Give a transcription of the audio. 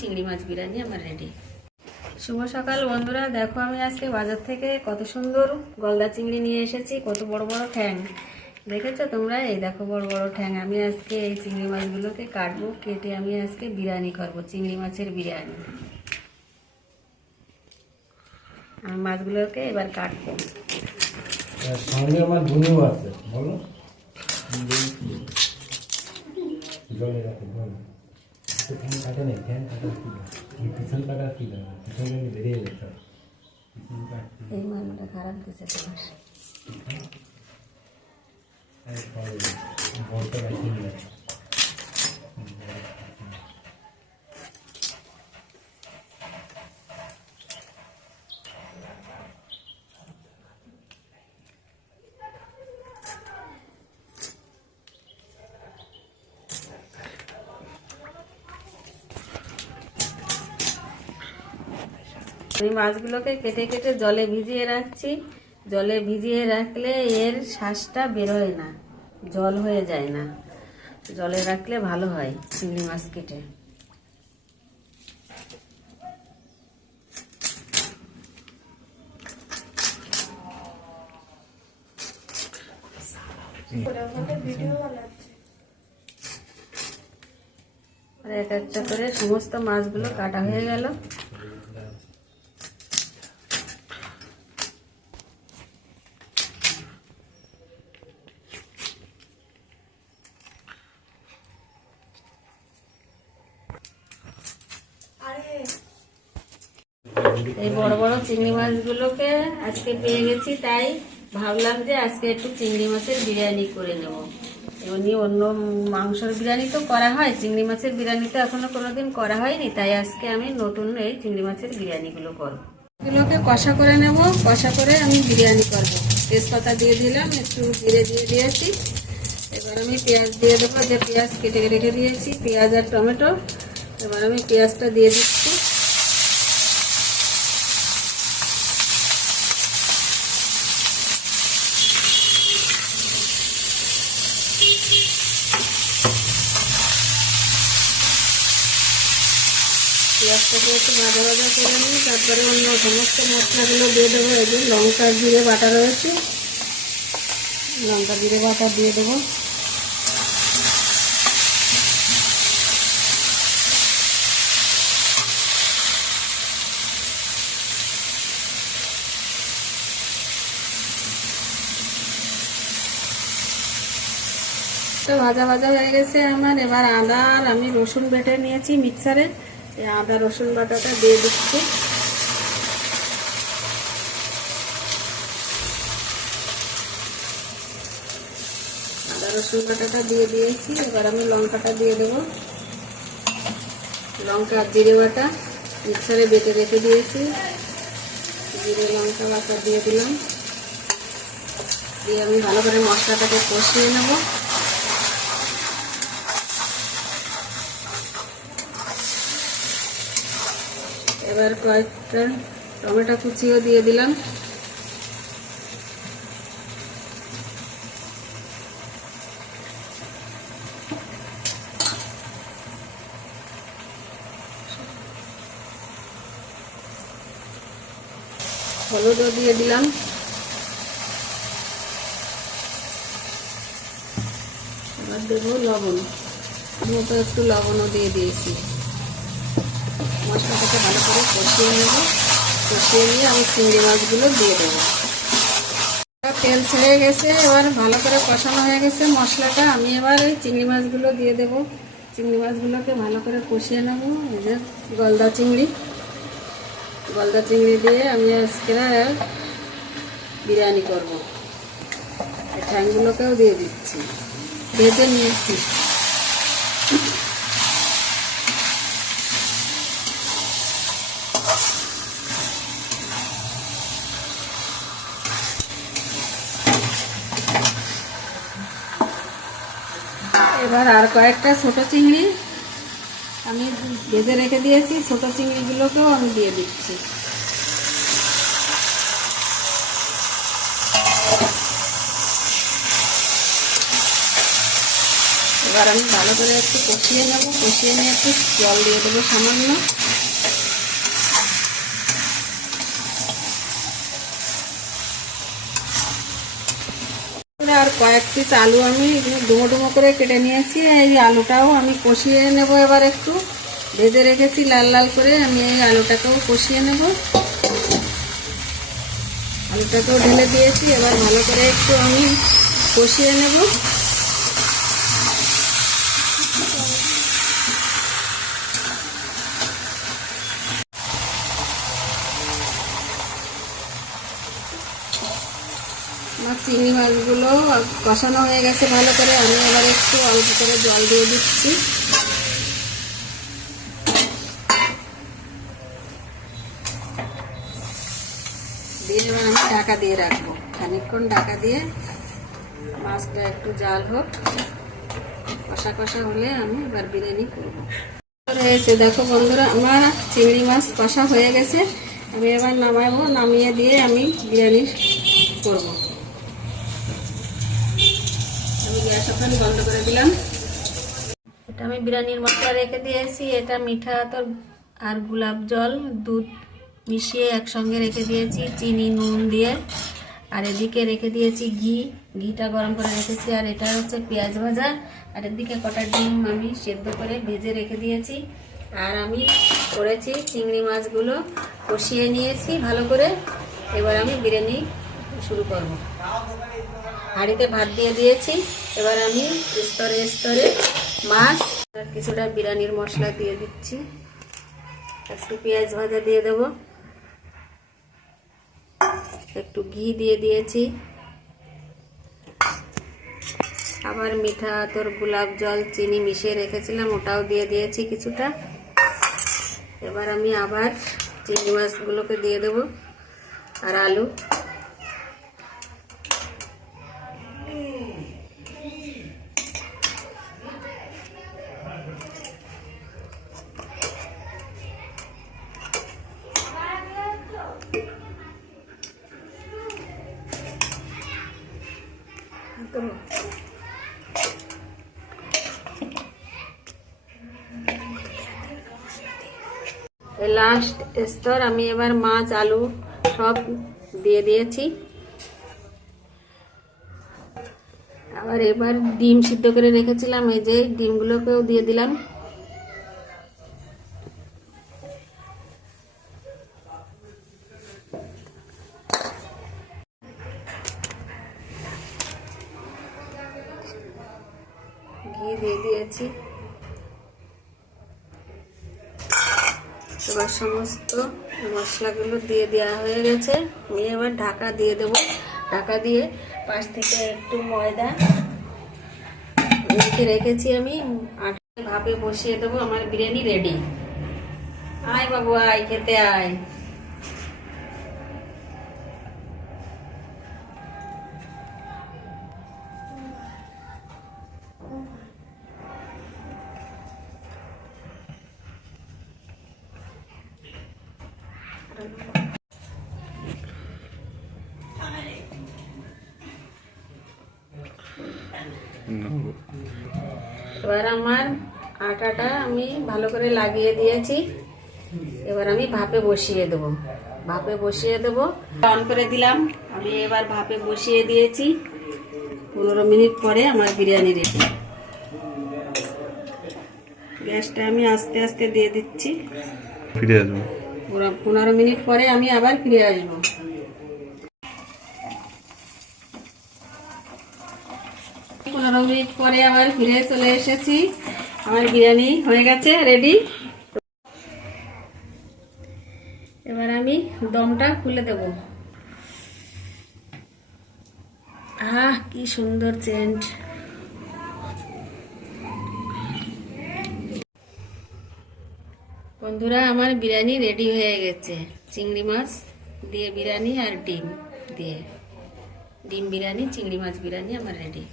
চিংড়ি মাছ বিরিয়ানি আমার রেডি। শুভ সকাল বন্ধুরা, দেখো আমি আজকে বাজার থেকে কত সুন্দর গলদা চিংড়ি নিয়ে এসেছি। কত বড় বড় ঠ্যাং দেখেছো তোমরা? এই দেখো বড় বড় ঠ্যাং। আমি আজকে এই চিংড়ি মাছগুলোকে কাটবো, কেটে আমি আজকে বিরিয়ানি করবো, চিংড়ি মাছের বিরিয়ানি। আমি মাছগুলোকে এবার কাটবো। সঙ্গে আমার ধুনুও আছে, বলো জলে রাখো জল ফ্যান কাটা নেই, ফ্যান কাটা কি পিছন কাটা কি দেবে, পিছন বেরিয়ে যেতে হবে। এই মাছটা খারাপ দিচ্ছে তোমার। বলতে রাখি আমি মাছগুলোকে কেটে কেটে জলে ভিজিয়ে রাখছি। জলে ভিজিয়ে রাখলে এর শ্বাসটা বেরোয় না, জল হয়ে যায় না। জলে রাখলে ভালো হয় চিংড়ি মাছ কেটে। আর এক একটা করে সমস্ত মাছগুলো কাটা হয়ে গেল। এই বড় বড় চিংড়ি মাছগুলোকে আজকে পেয়ে গেছি, তাই ভাবলাম যে আজকে একটু চিংড়ি মাছের বিরিয়ানি করে নেব। এমনি অন্য মাংসের বিরিয়ানি তো করা হয়, চিংড়ি মাছের বিরিয়ানি তো এখনো কোনোদিন করা হয়নি, তাই আজকে আমি নতুন এই চিংড়ি মাছের বিরিয়ানিগুলো করব। এগুলোকে কষা করে নেব, কষা করে আমি বিরিয়ানি করব। তেজপাতা দিয়ে দিলাম, একটু জিরে দিয়ে দিয়েছি। এবার আমি পেঁয়াজ দিয়ে দেবো, যে পেঁয়াজ কেটে রেখে দিয়েছি, পেঁয়াজ আর টমেটো। এবার আমি পেঁয়াজটা দিয়ে দিচ্ছি। পেঁয়াজটাকে একটু ভাজা ভাজা করে নিই, তারপরে অন্য সমস্ত মশলাগুলো দিয়ে দেবো। এই যে লঙ্কা জিরে বাটা রয়েছে, লঙ্কা জিরে বাটা দিয়ে দেবো। ভাজা ভাজা হয়ে গেছে আমার। এবার আদা আর আমি রসুন বেটে নিয়েছি মিক্সারে, এই আদা রসুন বাটাটা দিয়ে দিচ্ছি। আদা রসুন বাটাটা দিয়ে দিয়েছি। এবার আমি লঙ্কাটা দিয়ে দেবো, লঙ্কা আর জিরে বাটা মিক্সারে বেটে রেখে দিয়েছি। জিরে লঙ্কা বাটা দিয়ে দিলাম, দিয়ে আমি ভালো করে মশলাটাকে কষিয়ে নেব। এবার কয়েকটা টমেটো কুচিও দিয়ে দিলাম। হলুদও দিয়ে দিলাম। এবার দেবো লবণ, মতো একটু লবণও দিয়ে দিয়েছি। মশলাটাকে ভালো করে কষিয়ে নেব, কষিয়ে নিয়ে আমি চিংড়ি মাছগুলো দিয়ে দেবো। তেল ছেড়ে গেছে, এবার ভালো করে কষানো হয়ে গেছে মশলাটা। আমি এবার এই চিংড়ি মাছগুলো দিয়ে দেবো। চিংড়ি মাছগুলোকে ভালো করে কষিয়ে নেব। এই যে গলদা চিংড়ি, গলদা চিংড়ি দিয়ে আমি আজকে বিরিয়ানি করব। এই ঠ্যাংগুলোকেও দিয়ে দিচ্ছি, ভেজে নিয়েছি। এবার আর কয়েকটা ছোট চিংড়ি আমি ভেজে রেখে দিয়েছি, ছোট চিংড়িগুলোকেও আমি দিয়ে দিচ্ছি। এবার আমি ভালো করে একটু কষিয়ে নেব, কষিয়ে নিয়ে একটু জল দিয়ে দেবো সামান্য। আর কয়েক পিস আলু আমি ডুমো ডুমো করে কেটে নিয়েছি, এই আলুটাও আমি কষিয়ে নেব। এবার একটু ভেজে রেখেছি লাল লাল করে, আমি এই আলুটাকেও কষিয়ে নেব। আলুটাকেও ঢেলে দিয়েছি, এবার ভালো করে একটু আমি কষিয়ে নেব। আমার চিংড়ি মাছগুলো কষানো হয়ে গেছে ভালো করে, আমি এবার একটু অল্প করে জল দিয়ে দিচ্ছি। দিয়ে এবার আমি ঢাকা দিয়ে রাখবো, খানিকক্ষণ ঢাকা দিয়ে মাছটা একটু জাল হোক, কষা কষা হলে আমি এবার বিরিয়ানি করবো। এসে দেখো বন্ধুরা, আমার চিংড়ি মাছ কষা হয়ে গেছে, আমি এবার নামাবো, নামিয়ে দিয়ে আমি বিরিয়ানি করবো। আমি গ্যাস ওখানে বন্ধ করে দিলাম। এটা আমি বিরিয়ানির মশলা রেখে দিয়েছি, এটা মিঠা আতর আর গোলাপ জল দুধ মিশিয়ে একসঙ্গে রেখে দিয়েছি চিনি নুন দিয়ে। আর এদিকে রেখে দিয়েছি ঘিটা গরম করে রেখেছি। আর এটা হচ্ছে পেঁয়াজ ভাজা, আর এদিকে কটা ডিম আমি সেদ্ধ করে ভেজে রেখে দিয়েছি। আর আমি করেছি চিংড়ি মাছগুলো কষিয়ে নিয়েছি ভালো করে। এবার আমি বিরিয়ানি শুরু করব। হাঁড়িতে ভাত দিয়ে দিয়েছি, এবার আমি স্তরে স্তরে মাছ আর কিছুটা বিরিয়ানির মশলা দিয়ে দিচ্ছি। একটু পেঁয়াজ ভাজা দিয়ে দেব, একটু ঘি দিয়ে দিয়েছি, আবার মিঠা আতর গোলাপ জল চিনি মিশিয়ে রেখেছিলাম ওটাও দিয়ে দিয়েছি কিছুটা। এবার আমি আবার চিংড়ি মাছগুলোকে দিয়ে দেব আর আলু। লাস্ট স্তর আমি এবার মাছ আলু সব দিয়ে দিয়েছি। আবার এবার ডিম সিদ্ধ করে রেখেছিলাম, এই যে ডিমগুলোকেও দিয়ে দিলাম। ঘি দিয়ে দিয়েছি। এবার সমস্ত মশলাগুলো দিয়ে দেওয়া হয়ে গেছে, আমি এবার ঢাকা দিয়ে দেব। ঢাকা দিয়ে পাশ থেকে একটু ময়দা রেখেছি আমি, আর ভাপে বসিয়ে দেবো। আমার বিরিয়ানি রেডি। আয় বাবু আয়, খেতে আয়। এবার আমার আটাটা আমি ভালো করে লাগিয়ে দিয়েছি, এবার আমি ভাপে বসিয়ে দেবো। ভাপে বসিয়ে দেবো, অন করে দিলাম। আমি এবার ভাপে বসিয়ে দিয়েছি, 15 মিনিট পরে আমার বিরিয়ানি রেডি। গ্যাসটা আমি আস্তে আস্তে দিয়ে দিচ্ছি। ফিরে আসবো 15 মিনিট পরে আমি আবার ফিরে আসবো। পনেরো মিনিট পরে আবার ফিরে চলে এসেছি, আমার বিরিয়ানি হয়ে গেছে রেডি। এবার আমি দমটা খুলে দেব। আহ কি সুন্দর সেন্ট। বন্ধুরা আমার বিরিয়ানি রেডি হয়ে গেছে, চিংড়ি মাছ দিয়ে বিরিয়ানি আর ডিম দিয়ে। ডিম বিরিয়ানি চিংড়ি মাছ বিরিয়ানি আমার রেডি।